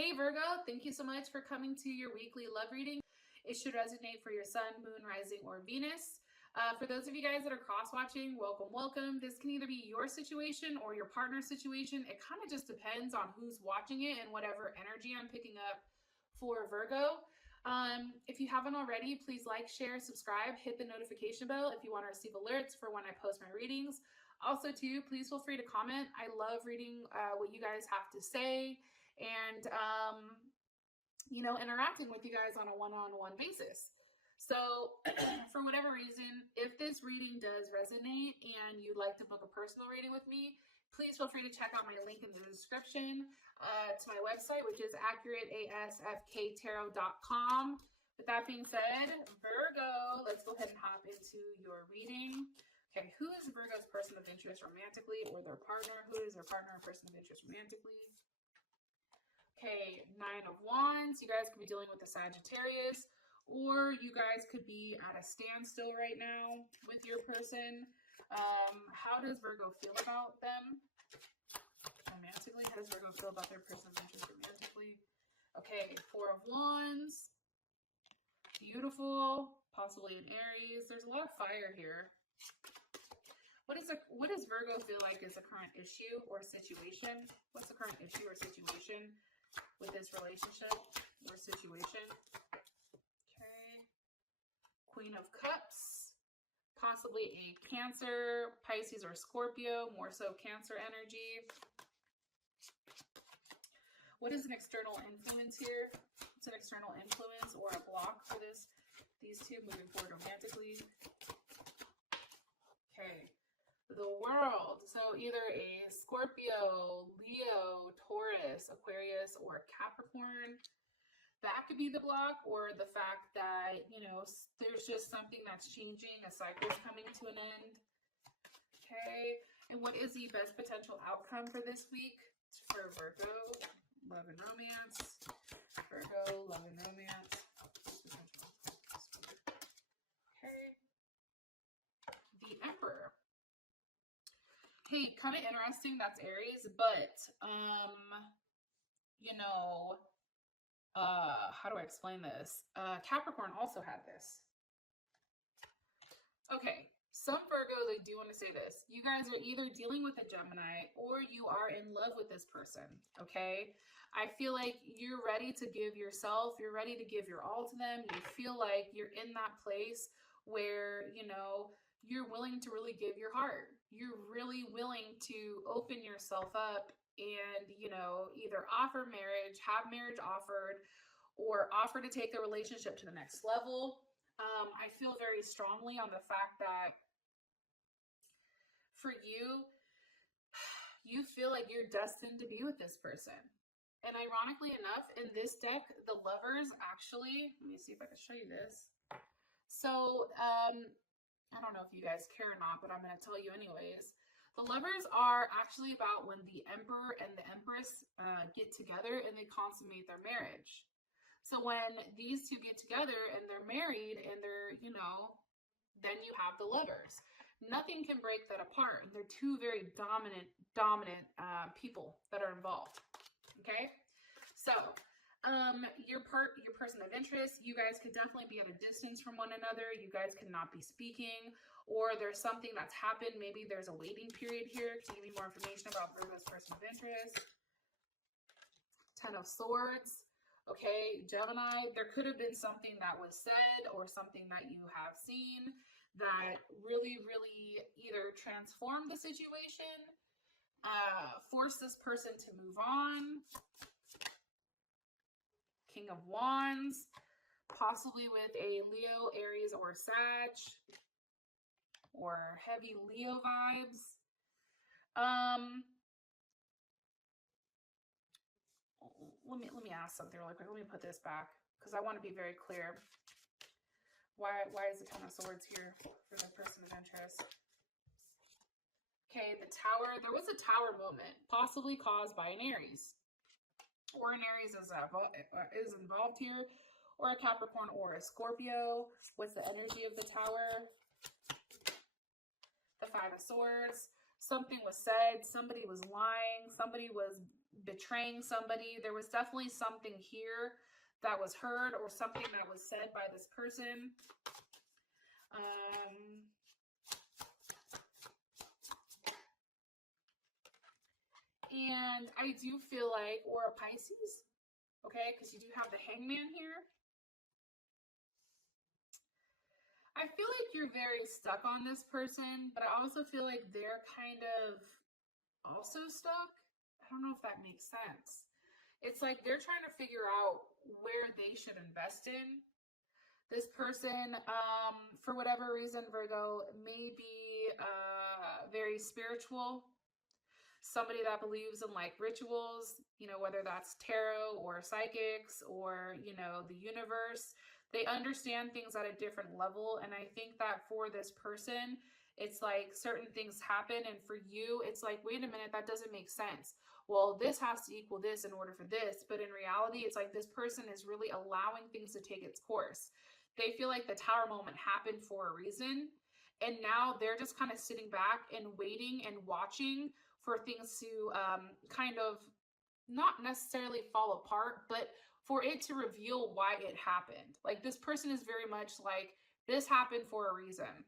Hey Virgo, thank you so much for coming to your weekly love reading. It should resonate for your sun, moon, rising, or Venus. For those of you guys that are cross-watching, welcome, welcome. This can either be your situation or your partner's situation. It kind of just depends on who's watching it and whatever energy I'm picking up for Virgo. If you haven't already, please like, share, subscribe, hit the notification bell if you want to receive alerts for when I post my readings. Also, too, please feel free to comment. I love reading what you guys have to say and, interacting with you guys on a one-on-one basis. So for whatever reason, if this reading does resonate and you'd like to book a personal reading with me, please feel free to check out my link in the description to my website, which is accurateasfktarot.com. With that being said, Virgo, let's go ahead and hop into your reading. Okay, who is Virgo's person of interest romantically, or their partner? Who is their partner or person of interest romantically? Okay, Nine of Wands. You guys could be dealing with a Sagittarius, or you guys could be at a standstill right now with your person. How does Virgo feel about them romantically? How does Virgo feel about their person of interest romantically? Okay, Four of Wands. Beautiful. Possibly an Aries. There's a lot of fire here. What does Virgo feel like is the current issue or situation? What's the current issue or situation with this relationship or situation? Okay. Queen of Cups. Possibly a Cancer, Pisces, or Scorpio. More so Cancer energy. What is an external influence here? It's an external influence or a block for these two moving forward romantically. Okay. The World. So either a Scorpio, Leo, Taurus, Aquarius, or Capricorn. That could be the block, or the fact that, there's just something that's changing, a cycle's coming to an end. Okay. And what is the best potential outcome for this week for Virgo? Love and romance. Virgo, love and romance. Okay. The Emperor. Hey, kind of interesting, that's Aries, but, how do I explain this? Capricorn also had this. Okay, some Virgos, I do want to say this. You guys are either dealing with a Gemini or you are in love with this person, okay? I feel like you're ready to give yourself, you're ready to give your all to them. You feel like you're in that place where, you're willing to really give your heart. You're really willing to open yourself up and, either offer marriage, have marriage offered, or offer to take the relationship to the next level. I feel very strongly on the fact that for you, you feel like you're destined to be with this person. And ironically enough, in this deck, the Lovers actually, let me see if I can show you this. So, I don't know if you guys care or not, but I'm going to tell you anyways. The Lovers are actually about when the Emperor and the Empress get together and they consummate their marriage. So when these two get together and they're married and they're, then you have the Lovers. Nothing can break that apart. And they're two very dominant people that are involved. Okay? So, your person of interest, you guys could definitely be at a distance from one another. You guys could not be speaking, or there's something that's happened. Maybe there's a waiting period here to give you more information about Virgo's person of interest. Ten of Swords. Okay, Gemini, there could have been something that was said or something that you have seen that really, really either transformed the situation, forced this person to move on. King of Wands, possibly with a Leo, Aries, or Sag, or heavy Leo vibes. Let me ask something really quick. Let me put this back because I want to be very clear. Why is the Ten of Swords here for the person of interest? Okay, the Tower. There was a Tower moment, possibly caused by an Aries. Or an Aries is involved here, or a Capricorn or a Scorpio. What's the energy of the Tower? The Five of Swords. Something was said, somebody was lying, somebody was betraying somebody. There was definitely something here that was heard or something that was said by this person. And I do feel like, or a Pisces, okay, because you do have the Hangman here. I feel like you're very stuck on this person, but I also feel like they're kind of also stuck. I don't know if that makes sense. It's like they're trying to figure out where they should invest in. This person, for whatever reason, Virgo, may be very spiritual. Somebody that believes in like rituals, you know, whether that's tarot or psychics or, you know, the universe. They understand things at a different level. And I think that for this person, it's like certain things happen. And for you, it's like, wait a minute, that doesn't make sense. Well, this has to equal this in order for this. But in reality, it's like this person is really allowing things to take its course. They feel like the Tower moment happened for a reason. And now they're just kind of sitting back and waiting and watching for things to kind of not necessarily fall apart, but for it to reveal why it happened. Like this person is very much like, this happened for a reason.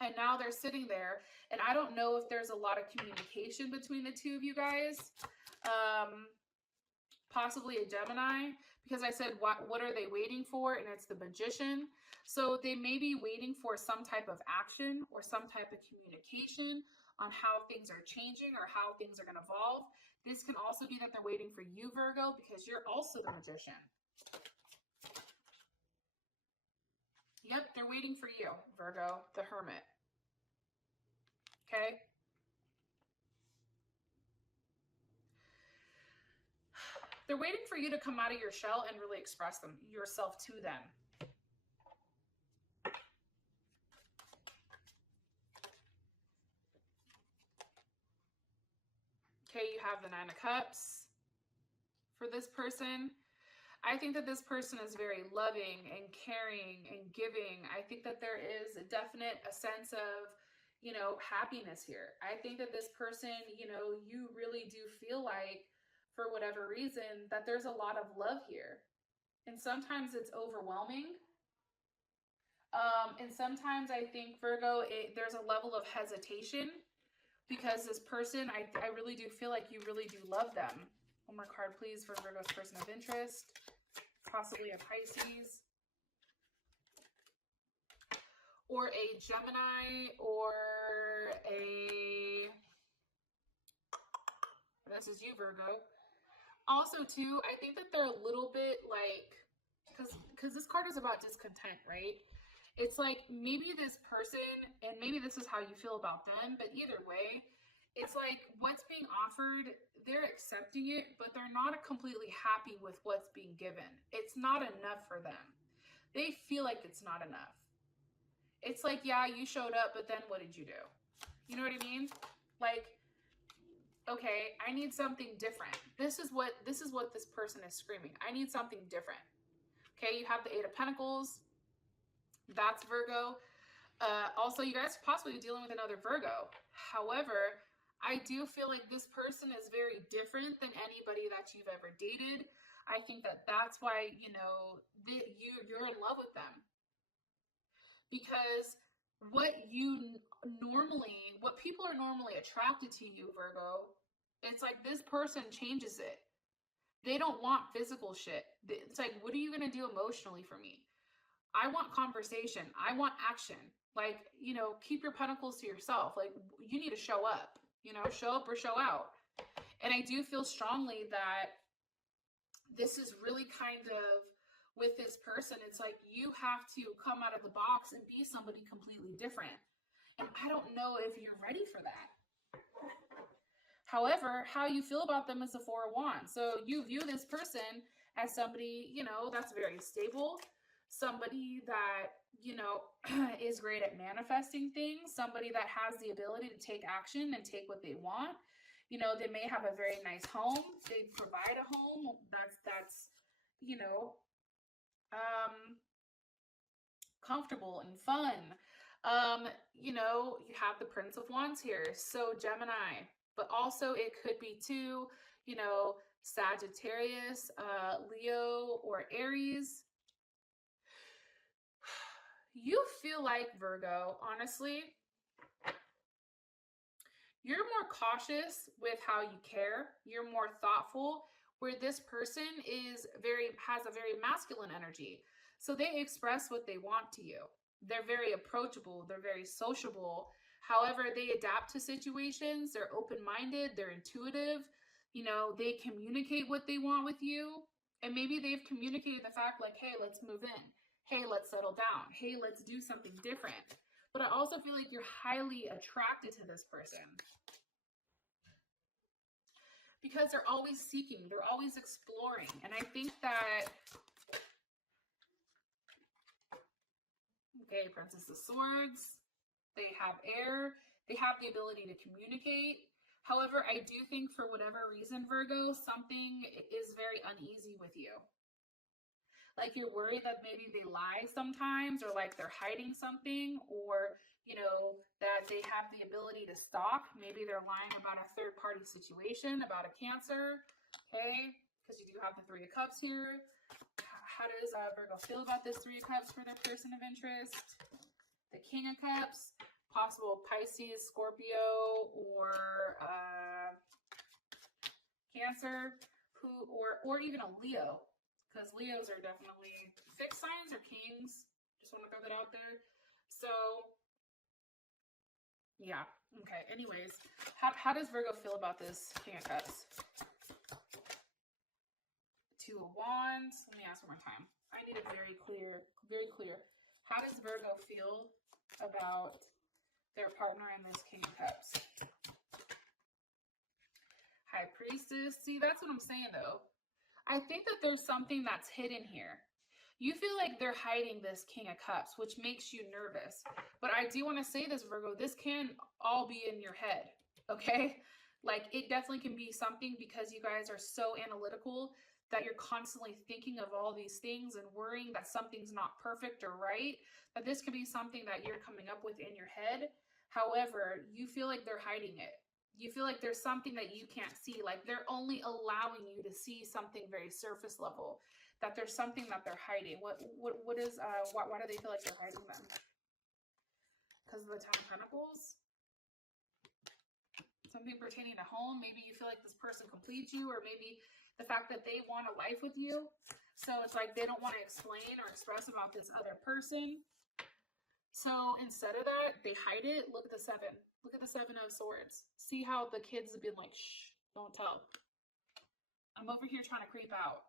And now they're sitting there, and I don't know if there's a lot of communication between the two of you guys. Possibly a Gemini, because I said, what are they waiting for? And it's the Magician. So they may be waiting for some type of action or some type of communication on how things are changing or how things are going to evolve. This can also be that they're waiting for you, Virgo, because you're also the Magician. Yep, they're waiting for you, Virgo, the Hermit. Okay? They're waiting for you to come out of your shell and really express yourself to them. Okay, you have the Nine of Cups for this person. I think that this person is very loving and caring and giving. I think that there is a sense of, you know, happiness here. I think that this person, you know, you really do feel like, for whatever reason, that there's a lot of love here. And sometimes it's overwhelming. And sometimes I think, Virgo, there's a level of hesitation because this person, I really do feel like you really do love them. One more card, please, for Virgo's person of interest. Possibly a Pisces. Or a Gemini, or a... This is you, Virgo. Also, too, I think that they're a little bit like... Because this card is about discontent, right? It's like maybe this person, and maybe this is how you feel about them, but either way, it's like what's being offered, they're accepting it, but they're not completely happy with what's being given. It's not enough for them. They feel like it's not enough. It's like, yeah, you showed up, but then what did you do? You know what I mean? Like, okay, I need something different. This is what this person is screaming. I need something different. Okay, you have the Eight of Pentacles. That's Virgo. Also, you guys are possibly dealing with another Virgo. However, I do feel like this person is very different than anybody that you've ever dated. I think that that's why, you know, you're in love with them. Because what people are normally attracted to you, Virgo, it's like this person changes it. They don't want physical shit. It's like, what are you going to do emotionally for me? I want conversation. I want action. Like, you know, keep your pentacles to yourself. Like, you need to show up, you know, show up or show out. And I do feel strongly that this is really kind of with this person. It's like you have to come out of the box and be somebody completely different. And I don't know if you're ready for that. However, how you feel about them is the Four of Wands. So you view this person as somebody, you know, that's very stable. Somebody that, you know, is great at manifesting things. Somebody that has the ability to take action and take what they want. You know, they may have a very nice home. They provide a home that's, you know, comfortable and fun. You know, you have the Prince of Wands here. So Gemini, but also it could be too, you know, Sagittarius, Leo, or Aries. You feel like, Virgo, honestly, you're more cautious with how you care. You're more thoughtful, where this person has a very masculine energy. So they express what they want to you. They're very approachable. They're very sociable. However, they adapt to situations. They're open-minded. They're intuitive. You know, they communicate what they want with you. And maybe they've communicated the fact like, hey, let's move in. Hey, let's settle down. Hey, let's do something different. But I also feel like you're highly attracted to this person, because they're always seeking, they're always exploring. And I think that, okay, Princess of Swords, they have air, they have the ability to communicate. However, I do think for whatever reason, Virgo, something is very uneasy with you. Like you're worried that maybe they lie sometimes, or like they're hiding something, or, you know, that they have the ability to stalk. Maybe they're lying about a third-party situation, about a Cancer, okay? Because you do have the Three of Cups here. How does Virgo feel about this Three of Cups for their person of interest? The King of Cups, possible Pisces, Scorpio, or Cancer, or even a Leo. Because Leos are definitely fixed signs or kings. Just want to throw that out there. So, yeah. Okay. Anyways, how does Virgo feel about this King of Cups? Two of Wands. Let me ask one more time. I need it very clear. Very clear. How does Virgo feel about their partner in this King of Cups? High Priestess. See, that's what I'm saying, though. I think that there's something that's hidden here. You feel like they're hiding this King of Cups, which makes you nervous. But I do want to say this, Virgo, this can all be in your head, okay? Like, it definitely can be something because you guys are so analytical that you're constantly thinking of all these things and worrying that something's not perfect or right, that this could be something that you're coming up with in your head. However, you feel like they're hiding it. You feel like there's something that you can't see, like they're only allowing you to see something very surface level, that there's something that they're hiding. Why do they feel like they're hiding them? Because of the Ten of Pentacles? Something pertaining to home. Maybe you feel like this person completes you, or maybe the fact that they want a life with you. So it's like they don't want to explain or express about this other person. So instead of that, they hide it. Look at the Seven. Look at the Seven of Swords. See how the kids have been like, shh, don't tell. I'm over here trying to creep out.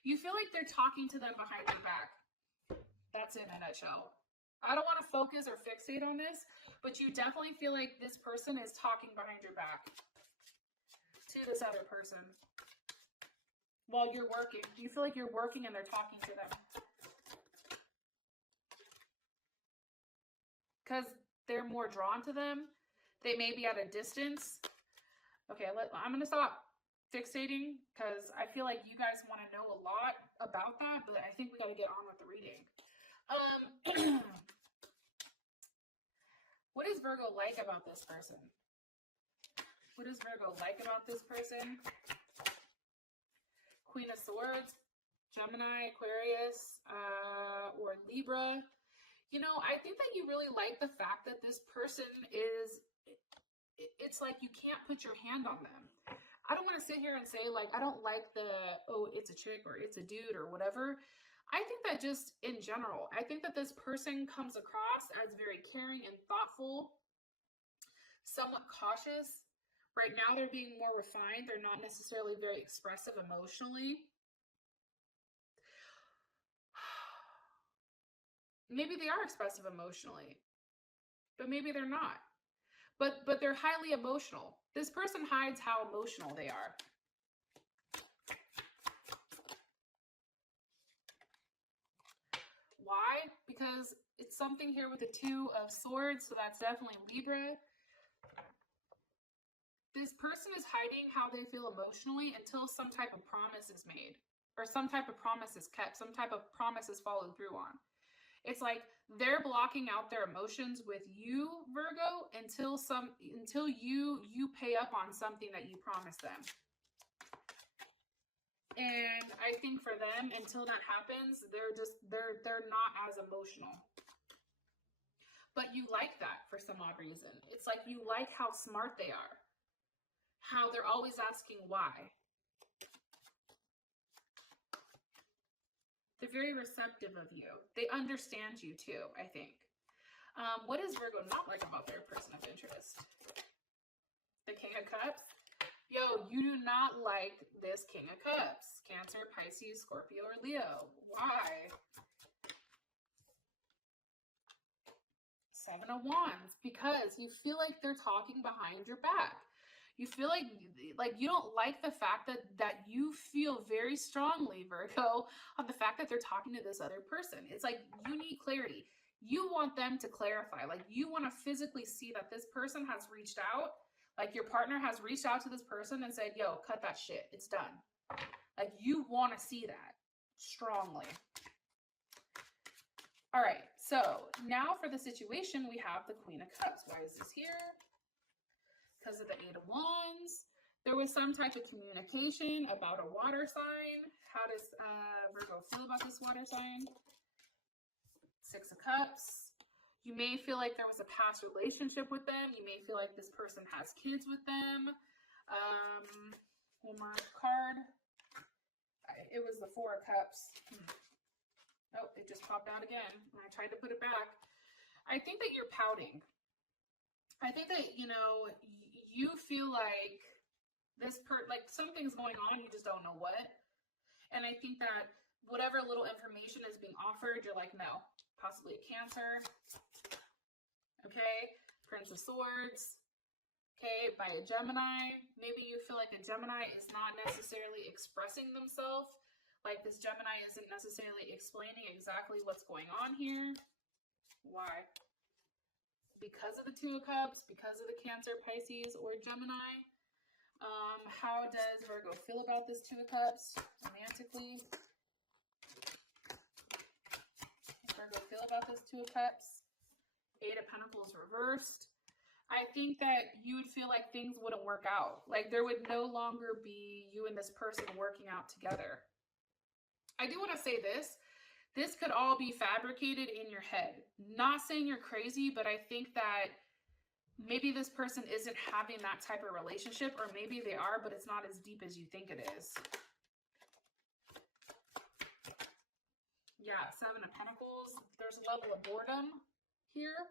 You feel like they're talking to them behind your back. That's it in a nutshell. I don't want to focus or fixate on this, but you definitely feel like this person is talking behind your back to this other person while you're working. You feel like you're working and they're talking to them. Because they're more drawn to them. They may be at a distance. Okay, I'm going to stop fixating because I feel like you guys want to know a lot about that, but I think we got to get on with the reading. What does Virgo like about this person? What does Virgo like about this person? Queen of Swords, Gemini, Aquarius, or Libra. You know, I think that you really like the fact that this person it's like you can't put your hand on them. I don't want to sit here and say, like, I don't like oh, it's a chick or it's a dude or whatever. I think that just in general, I think that this person comes across as very caring and thoughtful, somewhat cautious. Right now, they're being more refined. They're not necessarily very expressive emotionally. Maybe they are expressive emotionally, but maybe they're not. But they're highly emotional. This person hides how emotional they are. Why? Because it's something here with the Two of Swords, so that's definitely Libra. This person is hiding how they feel emotionally until some type of promise is made, or some type of promise is kept, some type of promise is followed through on. It's like they're blocking out their emotions with you, Virgo, until you pay up on something that you promised them. I think for them, until that happens, they're not as emotional. But you like that for some odd reason. It's like you like how smart they are, how they're always asking why. They're very receptive of you. They understand you too, I think. What does Virgo not like about their person of interest? The King of Cups. Yo, you do not like this King of Cups. Cancer, Pisces, Scorpio, or Leo. Why? Seven of Wands. Because you feel like they're talking behind your back. You feel like you don't like the fact that you feel very strongly, Virgo, on the fact that they're talking to this other person. It's like you need clarity. You want them to clarify. Like you want to physically see that this person has reached out. Like your partner has reached out to this person and said, yo, cut that shit. It's done. Like you want to see that strongly. All right. So now for the situation, we have the Queen of Cups. Why is this here? Because of the Eight of Wands. There was some type of communication about a water sign. How does Virgo feel about this water sign? Six of Cups. You may feel like there was a past relationship with them. You may feel like this person has kids with them. One more card. It was the Four of Cups. Oh, it just popped out again. I tried to put it back. I think that you're pouting. I think that, you know, you feel like like something's going on, you just don't know what. And I think that whatever little information is being offered, you're like, no. Possibly a Cancer. Okay, Prince of Swords. Okay, by a Gemini. Maybe you feel like a Gemini is not necessarily expressing themselves. Like this Gemini isn't necessarily explaining exactly what's going on here. Why? Because of the Two of Cups, because of the Cancer, Pisces, or Gemini. How does Virgo feel about this Two of Cups romantically? Virgo feel about this Two of Cups? Eight of Pentacles reversed. I think that you would feel like things wouldn't work out. Like there would no longer be you and this person working out together. I do want to say this. This could all be fabricated in your head. Not saying you're crazy, but I think that maybe this person isn't having that type of relationship, or maybe they are, but it's not as deep as you think it is. Yeah, Seven of Pentacles. There's a level of boredom here.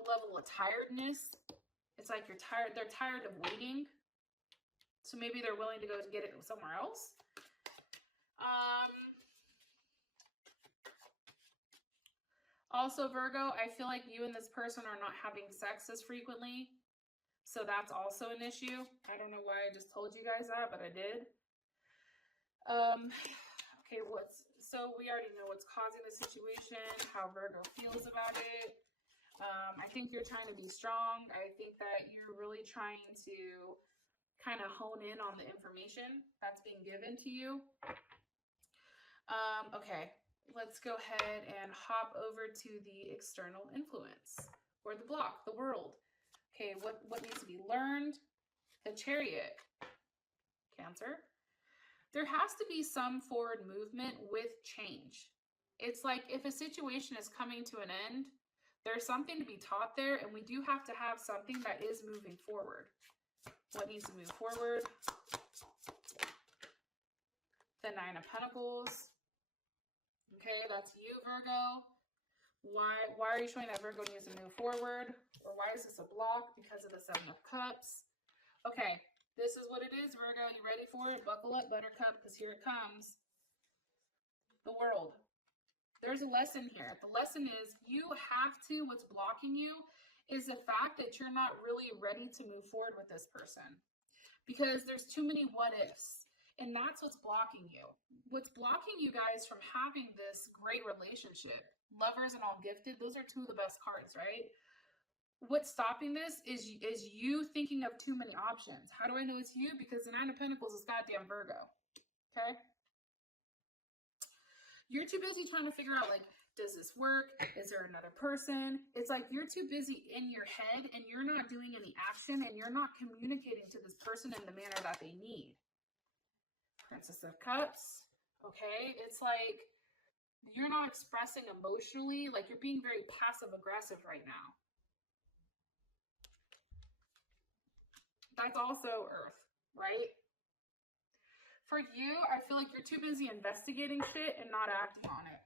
A level of tiredness. It's like you're tired. They're tired of waiting. So maybe they're willing to go to get it somewhere else. Also, Virgo, I feel like you and this person are not having sex as frequently. So that's also an issue. I don't know why I just told you guys that, but I did. Okay, so we already know what's causing the situation, how Virgo feels about it. I think you're trying to be strong. I think that you're really trying to kind of hone in on the information that's being given to you. Okay, let's go ahead and hop over to the external influence, or the block, the world. Okay, what needs to be learned? The Chariot. Cancer. There has to be some forward movement with change. It's like if a situation is coming to an end, there's something to be taught there, and we do have to have something that is moving forward. What needs to move forward? The Nine of Pentacles. Okay, that's you, Virgo. Why are you showing that Virgo needs to move forward? Or why is this a block? Because of the Seven of Cups. Okay, this is what it is, Virgo. You ready for it? Buckle up, Buttercup, because here it comes. The World. There's a lesson here. The lesson is you have to, what's blocking you is the fact that you're not really ready to move forward with this person. Because there's too many what ifs. And that's what's blocking you. What's blocking you guys from having this great relationship, Lovers and All Gifted, those are two of the best cards, right? What's stopping this is you thinking of too many options. How do I know it's you? Because the Nine of Pentacles is goddamn Virgo. Okay? You're too busy trying to figure out, like, does this work? Is there another person? It's like you're too busy in your head and you're not doing any action and you're not communicating to this person in the manner that they need. Princess of Cups. Okay, it's like you're not expressing emotionally, like you're being very passive aggressive right now. That's also Earth, right? For you, I feel like you're too busy investigating shit and not acting on it.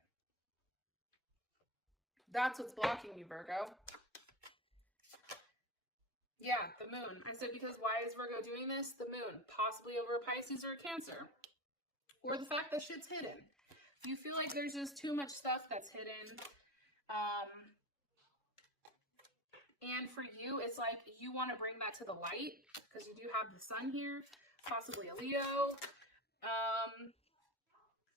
That's what's blocking you, Virgo. Yeah, the moon. I said because why is Virgo doing this? The moon, possibly over a Pisces or a Cancer. Or the fact that shit's hidden. You feel like there's just too much stuff that's hidden. And for you, it's like you want to bring that to the light because you do have the sun here, possibly a Leo.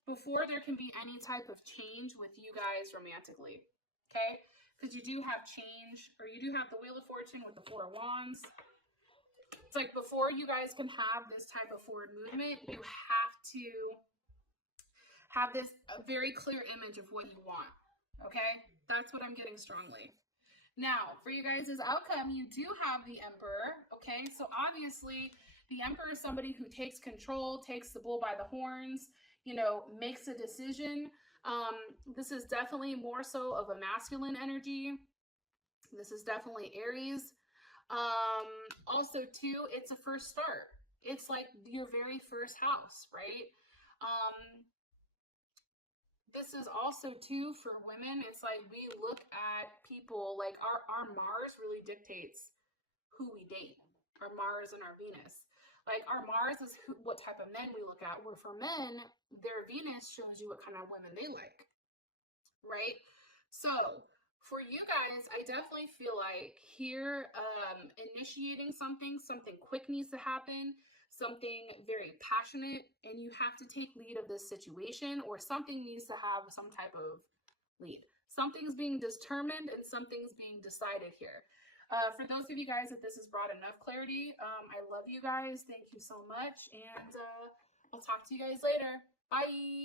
Before there can be any type of change with you guys romantically, okay? Because you do have change, or you do have the Wheel of Fortune with the Four of Wands. It's like before you guys can have this type of forward movement, you have to have this very clear image of what you want, okay? That's what I'm getting strongly. Now, for you guys' outcome, you do have the Emperor, okay? So obviously, the Emperor is somebody who takes control, takes the bull by the horns, you know, makes a decision. This is definitely more so of a masculine energy. This is definitely Aries. Also, too, it's a first start. It's like your very first house, right? This is also too for women. It's like we look at people like our Mars really dictates who we date. Our Mars and our Venus. Like our Mars is what type of men we look at. Where for men, their Venus shows you what kind of women they like, right? So for you guys, I definitely feel like here, initiating something quick needs to happen. Something very passionate, and you have to take lead of this situation, or something needs to have some type of lead. Something's being determined and something's being decided here. For those of you guys that this has brought enough clarity, I love you guys. Thank you so much, and I'll talk to you guys later. Bye.